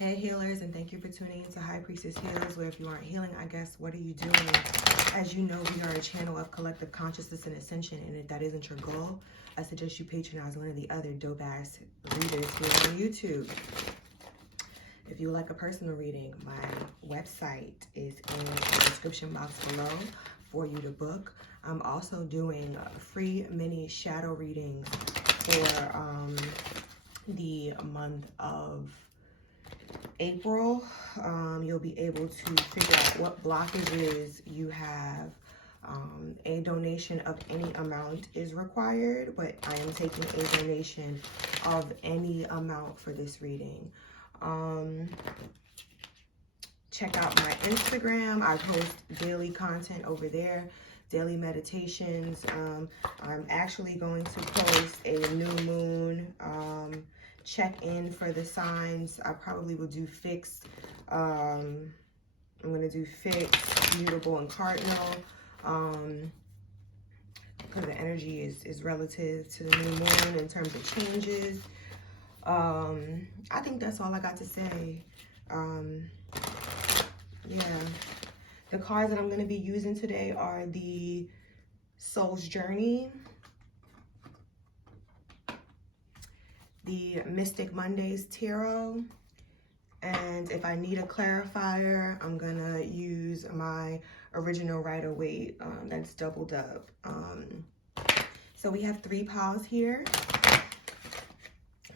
Hey healers, and thank you for tuning into High Priestess Heals, where if you aren't healing, I guess, what are you doing? As you know, we are a channel of collective consciousness and ascension, and if that isn't your goal, I suggest you patronize one of the other dope-ass readers here on YouTube. If you would like a personal reading, my website is in the description box below for you to book. I'm also doing free mini shadow readings for the month of April. You'll be able to figure out what blockages you have. A donation of any amount is required, but I am taking a donation of any amount for this reading. Check out my Instagram. I post daily content over there, daily meditations. I'm actually going to post a new moon check-in for the signs. I probably will do fixed. I'm going to do fixed, mutable, and cardinal, because the energy is relative to the new moon in terms of changes. I think that's all I got to say. Yeah. The cards that I'm going to be using today are the Soul's Journey, the Mystic Mondays Tarot, and if I need a clarifier, I'm gonna use my original Rider-Waite that's doubled up. So we have 3 piles here.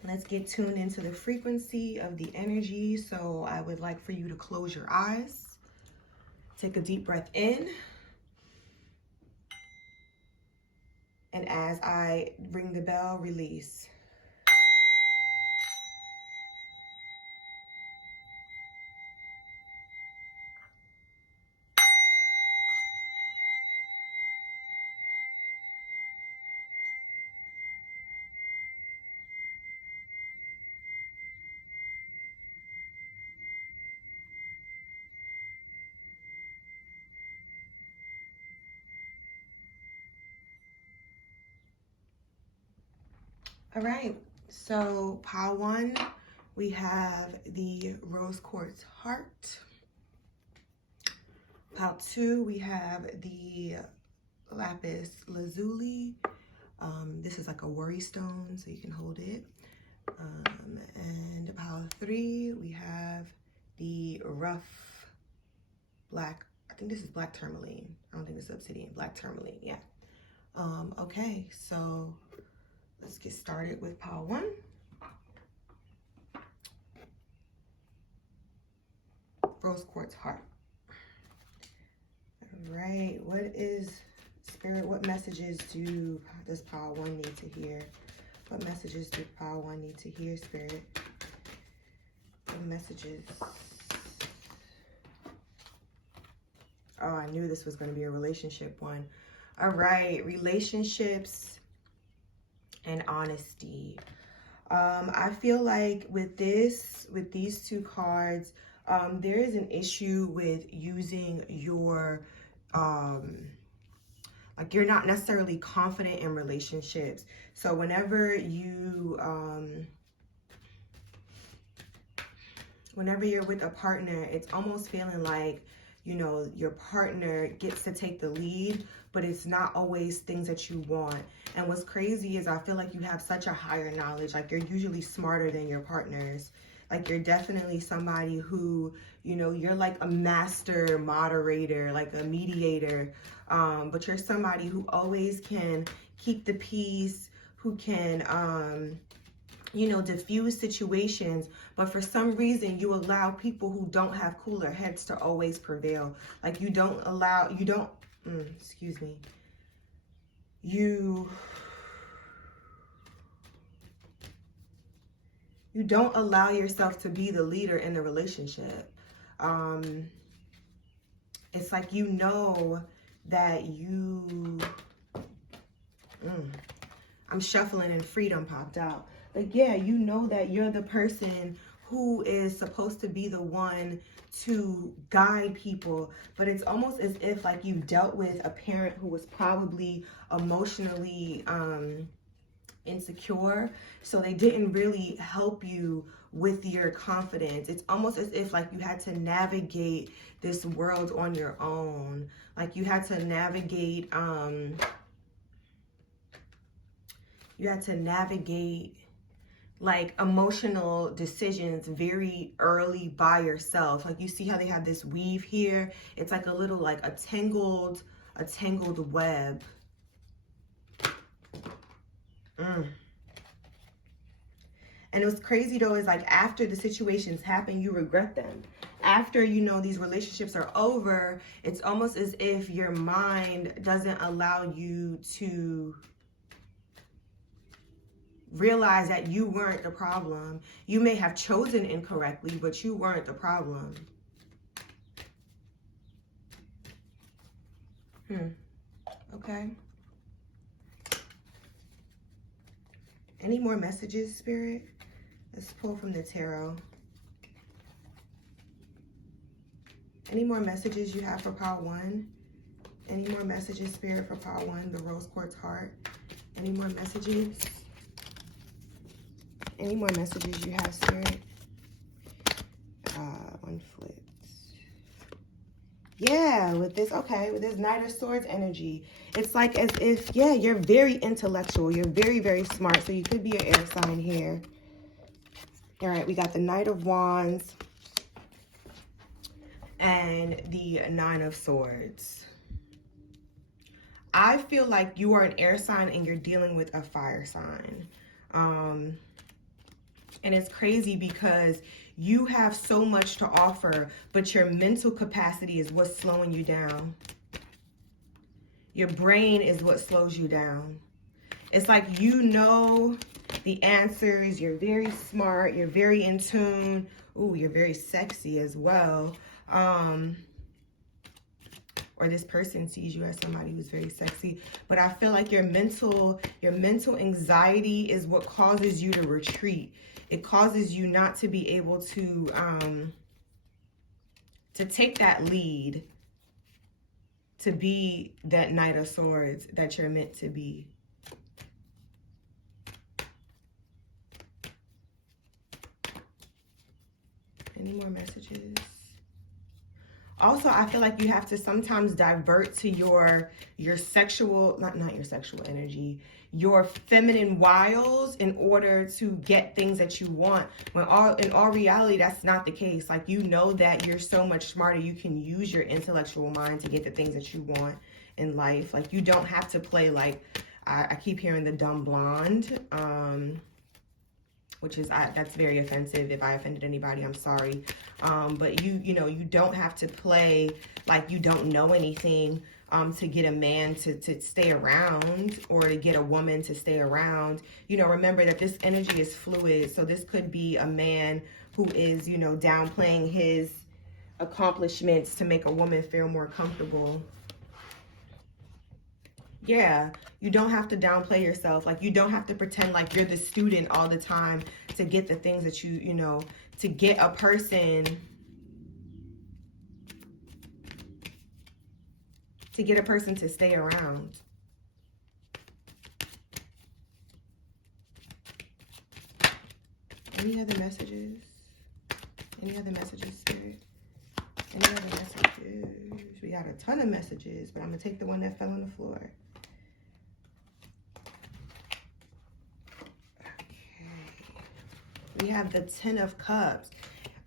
Let's get tuned into the frequency of the energy. So I would like for you to close your eyes, take a deep breath in, and as I ring the bell, release. All right, so pile 1, we have the Rose Quartz Heart. Pile 2, we have the Lapis Lazuli. This is like a worry stone, so you can hold it. And pile 3, we have the rough black, I think this is black tourmaline. I don't think this is obsidian, black tourmaline, yeah. Okay, so let's get started with pile 1. Rose Quartz Heart. All right, what is Spirit? What messages does pile 1 need to hear? What messages do pile 1 need to hear, Spirit? What messages? Oh, I knew this was going to be a relationship one. All right, relationships and honesty. I feel like with these 2 cards, there is an issue with using your, like you're not necessarily confident in relationships. So whenever you're with a partner, it's almost feeling like, you know, your partner gets to take the lead, but it's not always things that you want. And what's crazy is I feel like you have such a higher knowledge, like you're usually smarter than your partners. Like you're definitely somebody who, you know, you're like a master moderator, like a mediator, but you're somebody who always can keep the peace, who can, you know, diffuse situations, but for some reason you allow people who don't have cooler heads to always prevail. Like you don't, you don't allow yourself to be the leader in the relationship. It's like, you know, that I'm shuffling and freedom popped out. Like, yeah, you know that you're the person who is supposed to be the one to guide people, but it's almost as if like you've dealt with a parent who was probably emotionally insecure, so they didn't really help you with your confidence. It's almost as if like you had to navigate this world on your own. Like you had to navigate, like emotional decisions very early by yourself. Like you see how they have this weave here? It's like a little, like a tangled web. And it was crazy though, is like after the situations happen, you regret them. After, you know, these relationships are over, it's almost as if your mind doesn't allow you to realize that you weren't the problem. You may have chosen incorrectly, but you weren't the problem. Okay. Any more messages, Spirit? Let's pull from the tarot. Any more messages you have for Pile 1? Any more messages, Spirit, for Pile 1, the Rose Quartz Heart? Any more messages? Any more messages you have, Spirit? One flips. Yeah, with this, okay, with this Knight of Swords energy, it's like as if, yeah, you're very intellectual. You're very, very smart. So you could be an air sign here. All right, we got the Knight of Wands and the Nine of Swords. I feel like you are an air sign and you're dealing with a fire sign. And it's crazy because you have so much to offer, but your mental capacity is what's slowing you down. Your brain is what slows you down. It's like you know the answers. You're very smart. You're very in tune. Ooh, you're very sexy as well. Or this person sees you as somebody who's very sexy. But I feel like your mental anxiety is what causes you to retreat. It causes you not to be able to take that lead, to be that Knight of Swords that you're meant to be. Any more messages? Also, I feel like you have to sometimes divert to your sexual, not your sexual energy, your feminine wiles in order to get things that you want. When in all reality, that's not the case. Like, you know that you're so much smarter. You can use your intellectual mind to get the things that you want in life. Like, you don't have to play like, I keep hearing the dumb blonde, which is, that's very offensive. If I offended anybody, I'm sorry. But you know, you don't have to play like you don't know anything to get a man to stay around, or to get a woman to stay around. You know, remember that this energy is fluid. So this could be a man who is, you know, downplaying his accomplishments to make a woman feel more comfortable. Yeah, you don't have to downplay yourself. Like, you don't have to pretend like you're the student all the time to get the things that you know, to get a person, to stay around. Any other messages? Any other messages, Spirit? Any other messages? We got a ton of messages, but I'm going to take the one that fell on the floor. We have the Ten of Cups.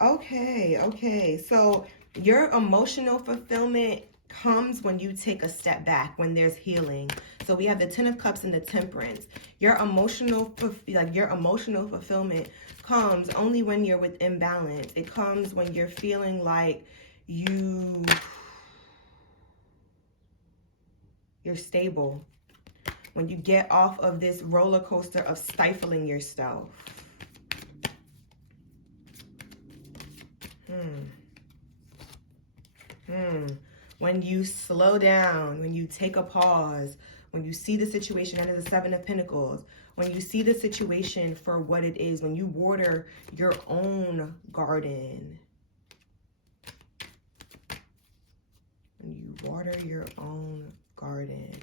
Okay. So your emotional fulfillment comes when you take a step back, when there's healing. So we have the Ten of Cups and the Temperance. Your emotional fulfillment comes only when you're with imbalance. It comes when you're feeling like you're stable. When you get off of this roller coaster of stifling yourself. When you slow down, when you take a pause, when you see the situation under the Seven of Pentacles, when you see the situation for what it is, when you water your own garden. When you water your own garden.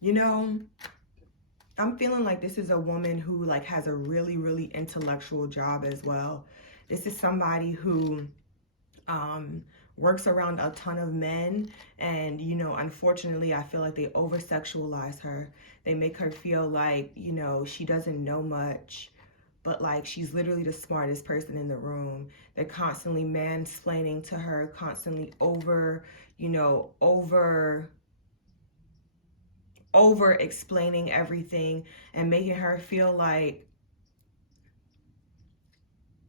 You know, I'm feeling like this is a woman who like has a really, really intellectual job as well. This is somebody who works around a ton of men, and you know, unfortunately I feel like they over sexualize her. They make her feel like, you know, she doesn't know much, but like she's literally the smartest person in the room. They're constantly mansplaining to her, constantly over explaining everything and making her feel like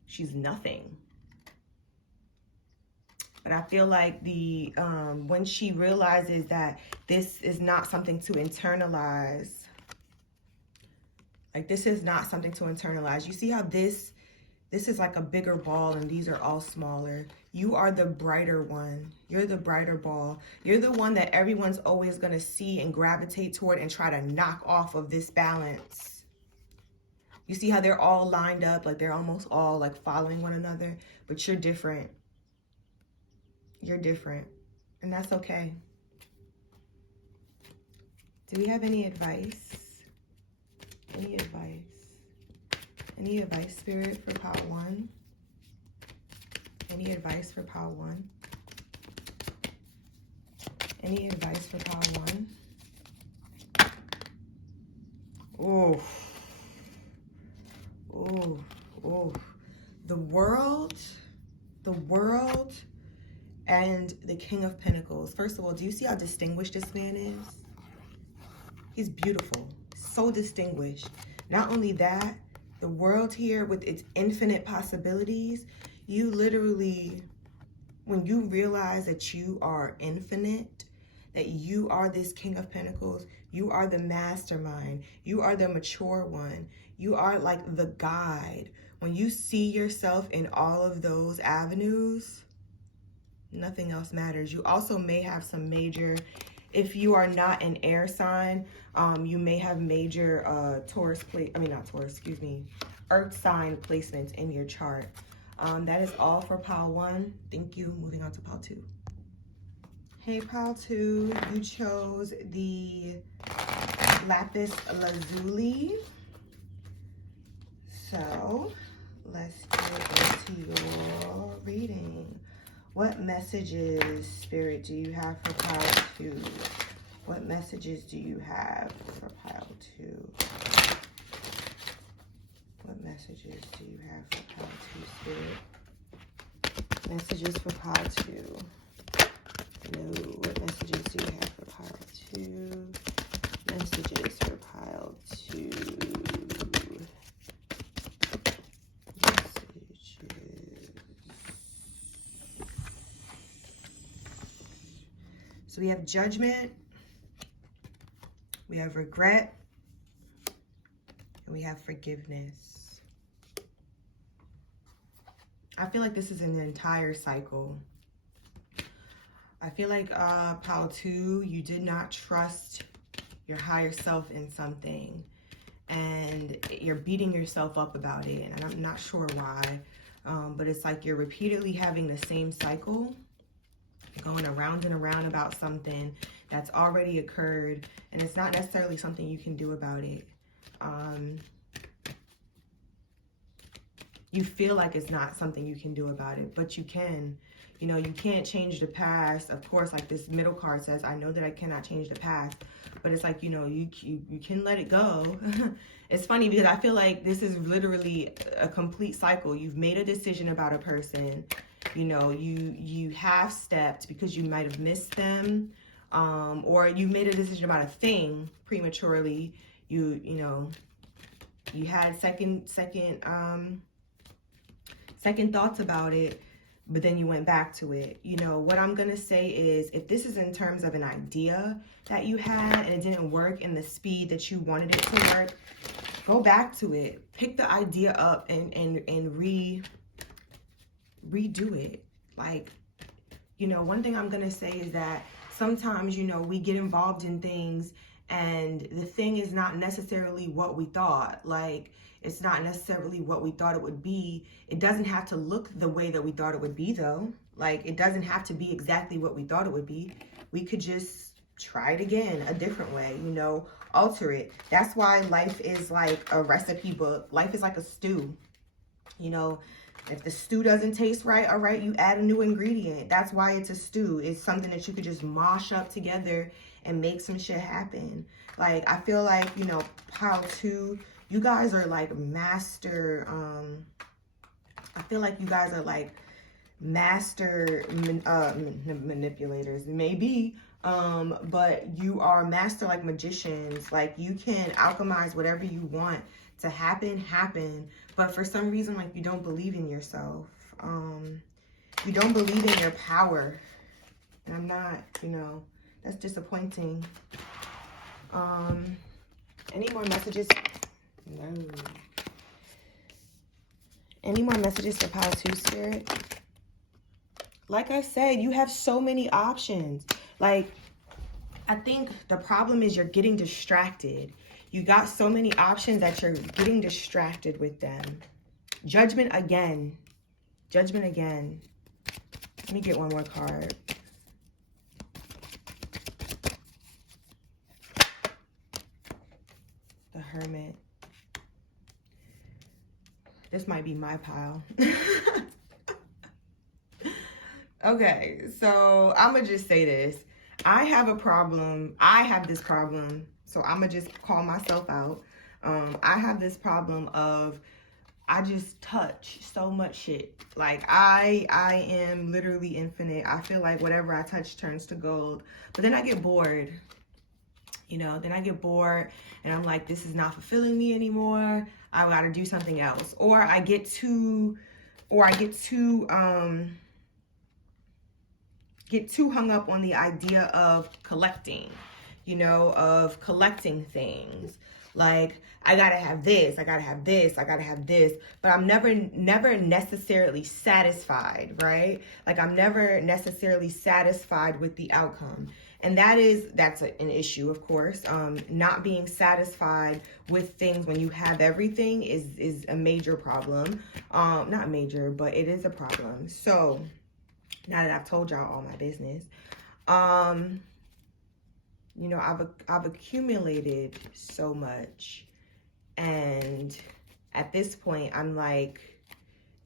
she's nothing. But I feel like when she realizes that this is not something to internalize, like this is not something to internalize. You see how this is like a bigger ball and these are all smaller. You are the brighter one. You're the brighter ball. You're the one that everyone's always going to see and gravitate toward and try to knock off of this balance. You see how they're all lined up, like they're almost all like following one another, but you're different. You're different, and that's okay. Do we have any advice? Any advice? Any advice, Spirit, for pile 1? Any advice for pile 1? Any advice for pile 1? Oh. Oh. Oh. The world, and the King of Pentacles. First of all, do you see how distinguished this man is? He's beautiful, so distinguished. Not only that, the world here with its infinite possibilities, you literally, when you realize that you are infinite, that you are this King of Pentacles, you are the mastermind, you are the mature one, you are like the guide. When you see yourself in all of those avenues, nothing else matters. You also may have some major, if you are not an air sign, you may have major Earth sign placements in your chart. That is all for pile 1. Thank you. Moving on to pile 2. Hey, pile 2, you chose the lapis lazuli. So let's get into your reading. What messages, Spirit, do you have for pile 2? What messages do you have for pile 2? What messages do you have for pile 2, Spirit? Messages for pile 2. No. What messages do you have for pile 2? Messages for pile 2. So we have judgment, we have regret, and we have forgiveness. I feel like this is an entire cycle. I feel like pile 2, you did not trust your higher self in something, and you're beating yourself up about it, and I'm not sure why, but it's like you're repeatedly having the same cycle, going around and around about something that's already occurred, and it's not necessarily something you can do about it. You feel like it's not something you can do about it, but you can. You know, you can't change the past. Of course, like this middle card says, I know that I cannot change the past, but it's like, you know, you can let it go. It's funny because I feel like this is literally a complete cycle. You've made a decision about a person. You know, you have stepped because you might have missed them, or you made a decision about a thing prematurely. You know, you had second thoughts about it, but then you went back to it. You know, what I'm gonna say is, if this is in terms of an idea that you had and it didn't work in the speed that you wanted it to work, go back to it. Pick the idea up and redo it. Like, you know, one thing I'm gonna say is that sometimes, you know, we get involved in things and the thing is not necessarily what we thought. Like, it's not necessarily what we thought it would be. It doesn't have to look the way that we thought it would be, though. Like, it doesn't have to be exactly what we thought it would be. We could just try it again a different way, you know, alter it. That's why life is like a recipe book. Life is like a stew. You know, if the stew doesn't taste right, all right, you add a new ingredient. That's why it's a stew. It's something that you could just mosh up together and make some shit happen. Like, I feel like, you know, pile 2, you guys are like master, I feel like you guys are like master manipulators, maybe, but you are master like magicians. Like, you can alchemize whatever you want to happen, but for some reason, like, you don't believe in yourself. You don't believe in your power, and I'm not, you know, that's disappointing. Any more messages? No. Any more messages for pile 2, Spirit? Like I said, you have so many options. Like, I think the problem is you're getting distracted. You got so many options that you're getting distracted with them. Judgment again. Judgment again. Let me get one more card. The Hermit. This might be my pile. Okay, so I'm going to just say this. I have a problem. I have this problem. So I'm going to just call myself out. I have this problem of I just touch so much shit. Like, I am literally infinite. I feel like whatever I touch turns to gold. But then I get bored. You know, then I get bored and I'm like, this is not fulfilling me anymore. I got to do something else. Or I get too hung up on the idea of collecting, you know, of collecting things. Like, I gotta have this, I gotta have this, I gotta have this, but I'm never necessarily satisfied, right? Like, I'm never necessarily satisfied with the outcome. And that's an issue, of course. Not being satisfied with things when you have everything is a major problem. Not major, but it is a problem. So, now that I've told y'all all my business, you know, I've accumulated so much, and at this point, I'm like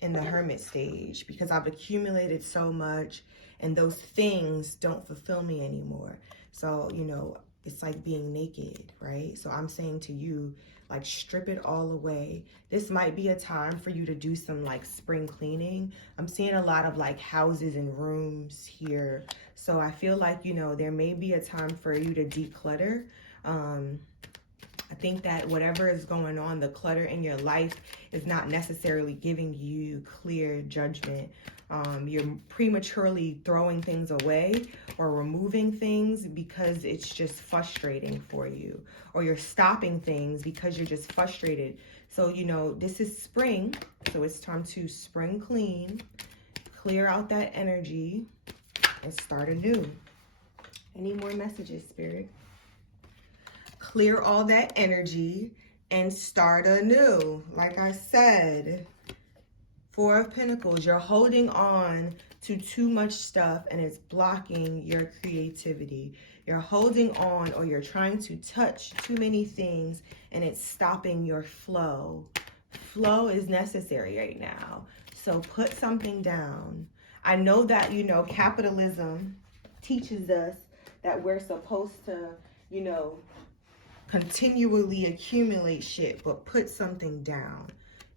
in the hermit stage because I've accumulated so much, and those things don't fulfill me anymore. So, you know, it's like being naked, right? So I'm saying to you, like, strip it all away. This might be a time for you to do some like spring cleaning. I'm seeing a lot of like houses and rooms here. So I feel like, you know, there may be a time for you to declutter. I think that whatever is going on, the clutter in your life is not necessarily giving you clear judgment. You're prematurely throwing things away or removing things because it's just frustrating for you. Or you're stopping things because you're just frustrated. So, you know, this is spring. So it's time to spring clean, clear out that energy, and start anew. Any more messages, Spirit? Clear all that energy and start anew. Like I said, 4 of Pentacles, you're holding on to too much stuff and it's blocking your creativity. You're holding on, or you're trying to touch too many things and it's stopping your flow. Flow is necessary right now. So put something down. I know that, you know, capitalism teaches us that we're supposed to, you know, continually accumulate shit, but put something down.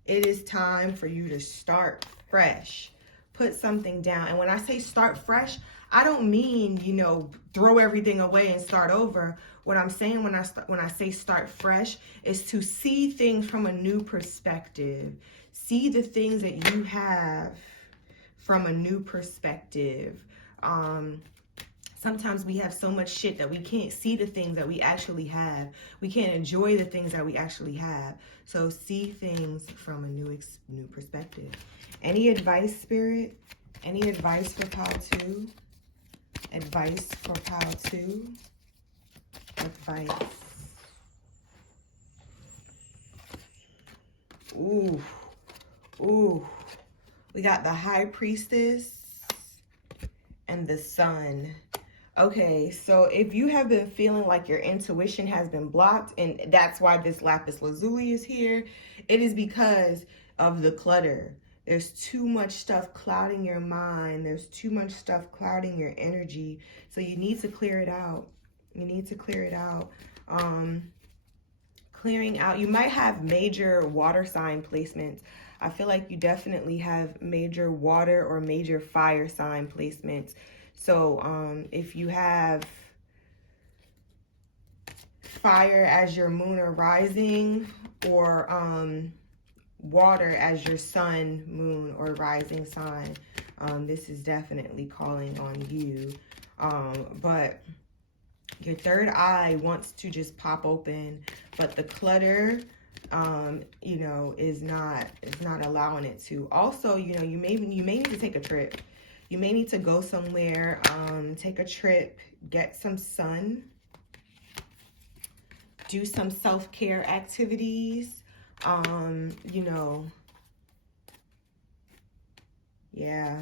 It is time for you to start fresh. Put something down. And when I say start fresh, I don't mean, you know, throw everything away and start over. What I'm saying when I say start fresh is to see things from a new perspective. See the things that you have from a new perspective. Sometimes we have so much shit that we can't see the things that we actually have. We can't enjoy the things that we actually have. So see things from a new perspective. Any advice, Spirit? Any advice for pile 2? Advice for pile 2? Advice. Ooh. Ooh. We got the High Priestess and the Sun. Okay, so if you have been feeling like your intuition has been blocked, and that's why this lapis lazuli is here, it is because of the clutter. There's too much stuff clouding your mind. There's too much stuff clouding your energy. So you need to clear it out. You need to clear it out. Clearing out, you might have major water sign placements. I feel like you definitely have major water or major fire sign placements. So if you have fire as your moon or rising, or water as your sun, moon, or rising sign, this is definitely calling on you. But your third eye wants to just pop open, but the clutter, you know, is not allowing it to. Also, you know, you may need to take a trip. You may need to go somewhere, take a trip, get some sun, do some self-care activities, you know, yeah.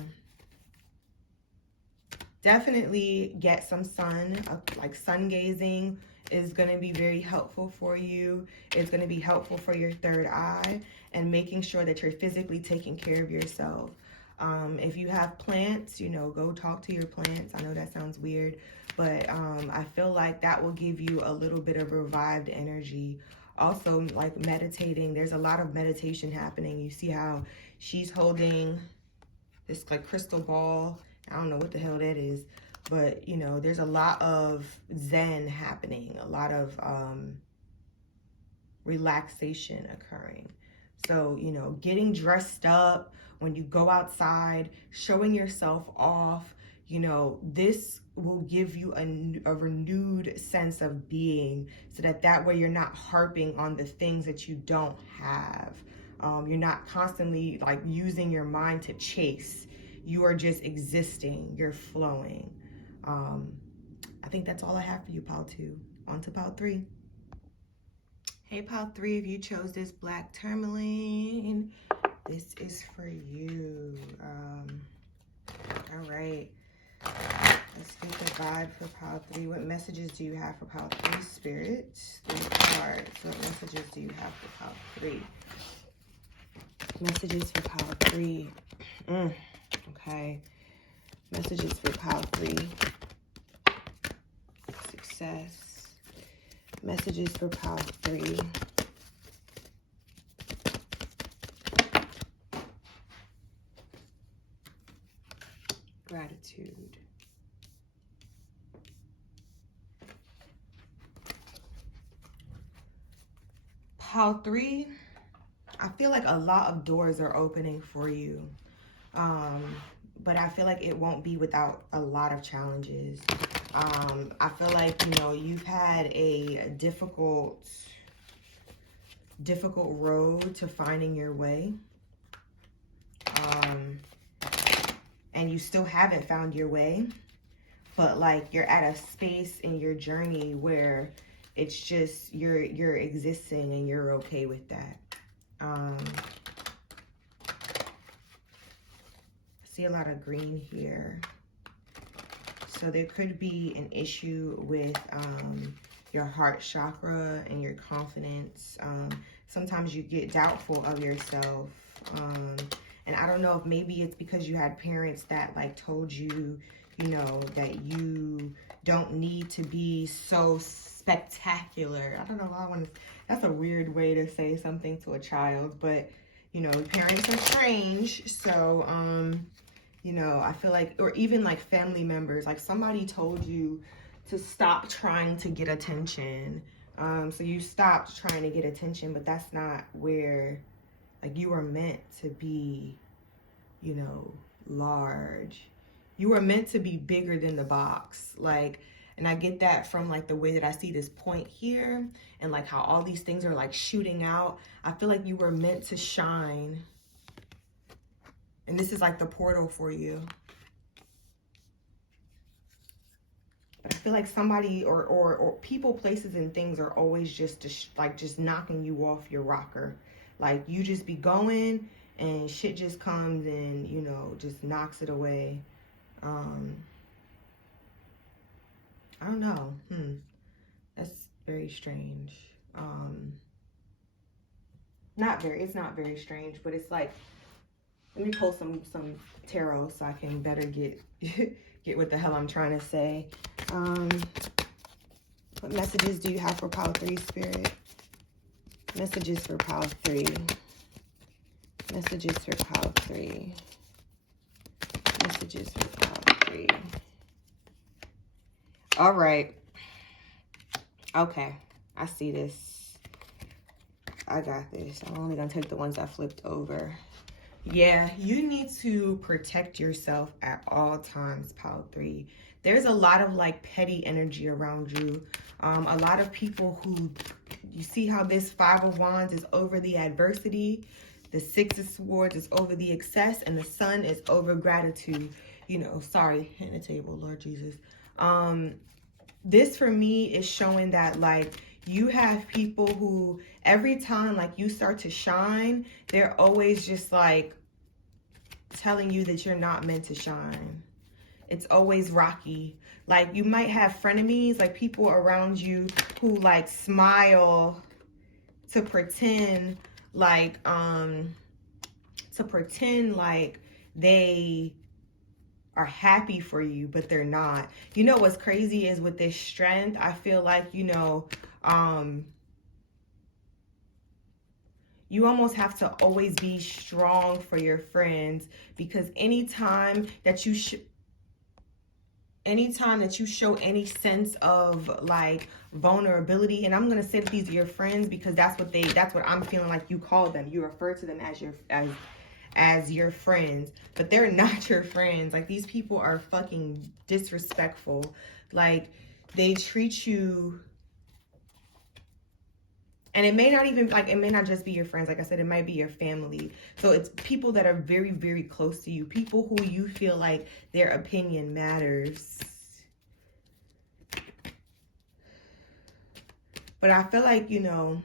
Definitely get some sun. Like sun gazing is going to be very helpful for you. It's going to be helpful for your third eye, and making sure that you're physically taking care of yourself. If you have plants, you know, go talk to your plants. I know that sounds weird, but I feel like that will give you a little bit of revived energy. Also, like meditating, there's a lot of meditation happening. You see how she's holding this like crystal ball. I don't know what the hell that is, but you know, there's a lot of Zen happening, a lot of relaxation occurring. So, you know, getting dressed up when you go outside, showing yourself off, you know, this will give you a renewed sense of being, so that way you're not harping on the things that you don't have. You're not constantly like using your mind to chase. You are just existing. You're flowing. I think that's all I have for you, Pile 2. On to Pile 3. Hey, Pile 3, if you chose this black tourmaline, this is for you. All right. Let's get the vibe for Pile 3. What messages do you have for Pile 3, Spirit? 3 cards. What messages do you have for Pile 3? Messages for Pile 3. Okay. Messages for Pile 3. Success. Messages for Pile 3. Gratitude. Pile 3. I feel like a lot of doors are opening for you. But I feel like it won't be without a lot of challenges. I feel like, you know, you've had a difficult road to finding your way. And you still haven't found your way. But like you're at a space in your journey where it's just you're existing and you're okay with that. See a lot of green here. So there could be an issue with your heart chakra and your confidence. Sometimes you get doubtful of yourself. And I don't know if maybe it's because you had parents that like told you, you know, that you don't need to be so spectacular. I don't know why I want to, that's a weird way to say something to a child, but you know, parents are strange. So, you know, I feel like, or even like family members, like somebody told you to stop trying to get attention. So you stopped trying to get attention, but that's not where, like, you were meant to be, you know, large. You were meant to be bigger than the box. Like, and I get that from like the way that I see this point here and like how all these things are like shooting out. I feel like you were meant to shine. And this is like the portal for you. But I feel like somebody or people, places, and things are always just knocking you off your rocker. Like you just be going and shit just comes and, you know, just knocks it away. I don't know. That's very strange. It's not very strange, but it's like, let me pull some tarot so I can better get get what the hell I'm trying to say. What messages do you have for pile 3, Spirit? Messages for pile 3. Messages for pile 3. Messages for pile 3. All right. Okay. I see this. I got this. I'm only going to take the ones I flipped over. Yeah, you need to protect yourself at all times, pile 3. There's a lot of like petty energy around you. A lot of people who, you see how this 5 of Wands is over the adversity, the 6 of Swords is over the excess, and the Sun is over gratitude. You know, sorry, hitting the table, Lord Jesus. This for me is showing that like you have people who every time like you start to shine, they're always just like telling you that you're not meant to shine. It's always rocky. Like you might have frenemies, like people around you who like smile to pretend like they are happy for you, but they're not. You know what's crazy is with this strength, I feel like, you know, you almost have to always be strong for your friends, because anytime that you show any sense of like vulnerability, and I'm gonna say that these are your friends because that's what I'm feeling like you call them. You refer to them as your friends, but they're not your friends. Like these people are fucking disrespectful. Like they treat you, and it may not even like, it may not just be your friends. Like I said, it might be your family. So it's people that are very, very close to you, people who you feel like their opinion matters. But I feel like, you know,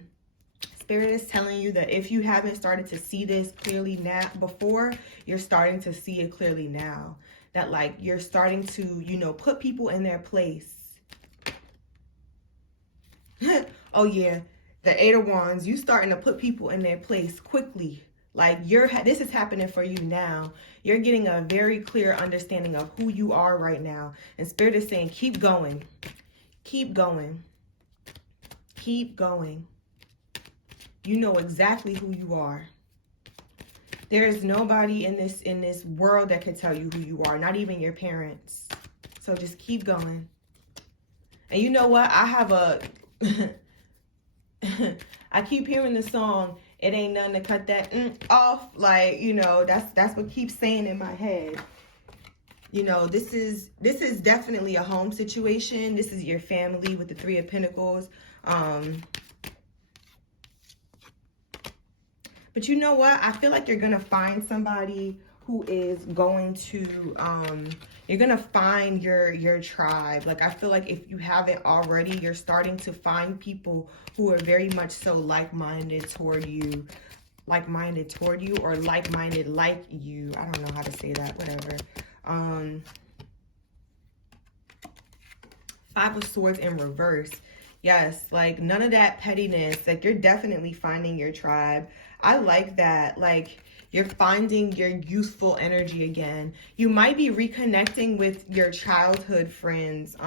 Spirit is telling you that if you haven't started to see this clearly now before, you're starting to see it clearly now. That like you're starting to, you know, put people in their place. Oh yeah, the 8 of Wands, you starting to put people in their place quickly. Like this is happening for you now. You're getting a very clear understanding of who you are right now. And Spirit is saying, keep going. Keep going. Keep going. You know exactly who you are. There is nobody in this world that can tell you who you are, not even your parents. So just keep going. And you know what? I have a I keep hearing the song, it ain't nothing to cut that off. Like, you know, that's what keeps saying in my head. You know, this is definitely a home situation. This is your family with the 3 of Pentacles. But you know what? I feel like you're going to find somebody who is going to, you're going to find your tribe. Like, I feel like if you haven't already, you're starting to find people who are very much so like-minded toward you, or like-minded like you. I don't know how to say that, whatever. 5 of Swords in reverse. Yes, like none of that pettiness. Like you're definitely finding your tribe. I like that. Like you're finding your youthful energy again. You might be reconnecting with your childhood friends,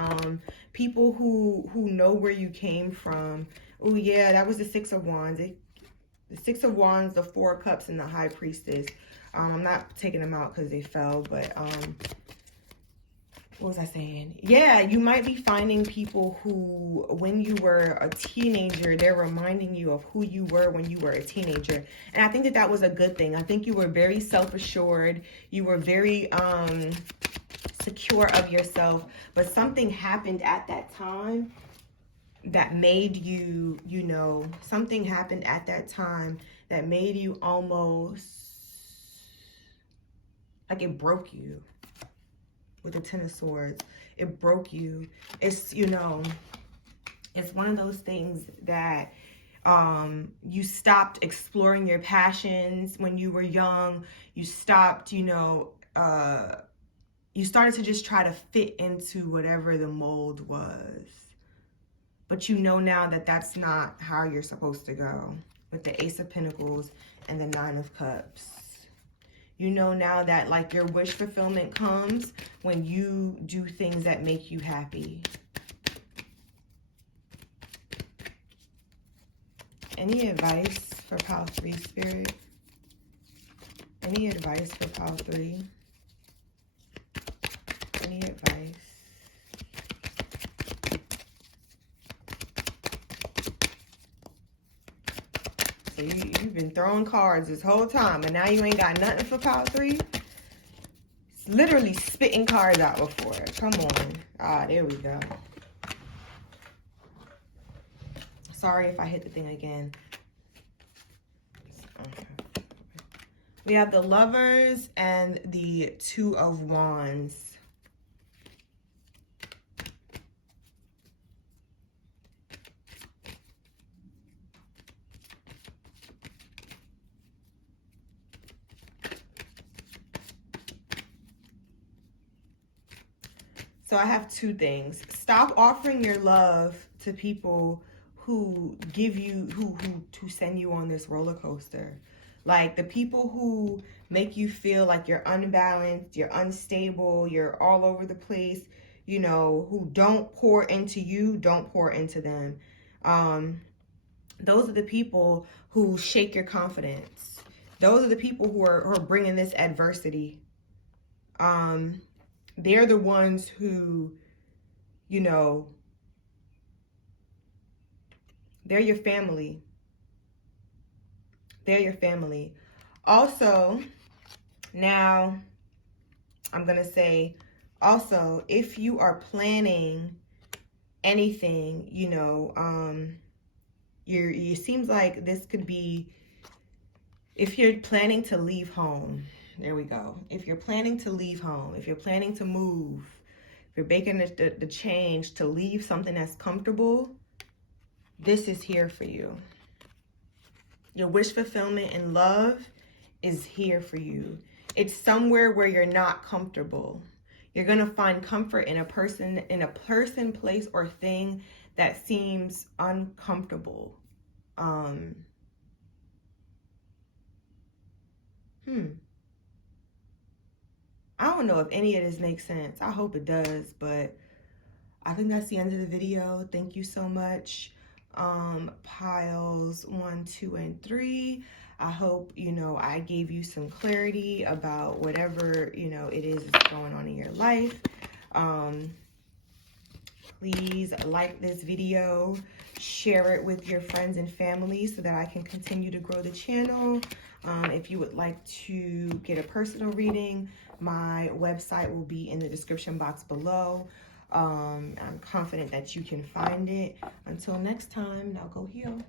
people who know where you came from. Oh yeah, that was the 6 of Wands. The 6 of Wands, the 4 of Cups, and the High Priestess. I'm not taking them out because they fell, but what was I saying? Yeah, you might be finding people who, when you were a teenager, they're reminding you of who you were when you were a teenager. And I think that was a good thing. I think you were very self-assured. You were very secure of yourself. But something happened at that time that made you, you know, something happened at that time that made you almost, like it broke you. With the 10 of Swords, it broke you. It's, you know, it's one of those things that you stopped exploring your passions when you were young. You stopped, you know, you started to just try to fit into whatever the mold was. But you know now that that's not how you're supposed to go, with the Ace of Pentacles and the Nine of Cups. You know now that, like, your wish fulfillment comes when you do things that make you happy. Any advice for Pile 3, Spirit? Any advice for Pile 3? Any advice? So you've been throwing cards this whole time, and now you ain't got nothing for Pile 3? It's literally spitting cards out before. Come on. Ah, there we go. Sorry if I hit the thing again. We have the Lovers and the Two of Wands. So I have two things. Stop offering your love to people who give you, who send you on this roller coaster. Like the people who make you feel like you're unbalanced, you're unstable, you're all over the place, you know, who don't pour into you, don't pour into them. Those are the people who shake your confidence. Those are the people who are bringing this adversity. They're the ones who, you know, they're your family. They're your family. Also, now, I'm going to say, also, if you are planning anything, you know, it seems like this could be, if you're planning to leave home, there we go. If you're planning to leave home, if you're planning to move, if you're making the change to leave something that's comfortable, this is here for you. Your wish fulfillment and love is here for you. It's somewhere where you're not comfortable. You're going to find comfort in a person, place, or thing that seems uncomfortable. I don't know if any of this makes sense. I hope it does, but I think that's the end of the video. Thank you so much. Piles 1, 2, and 3. I hope, you know, I gave you some clarity about whatever, you know, it is that's going on in your life. Please like this video, share it with your friends and family so that I can continue to grow the channel. If you would like to get a personal reading, my website will be in the description box below. I'm confident that you can find it. Until next time, now go heal.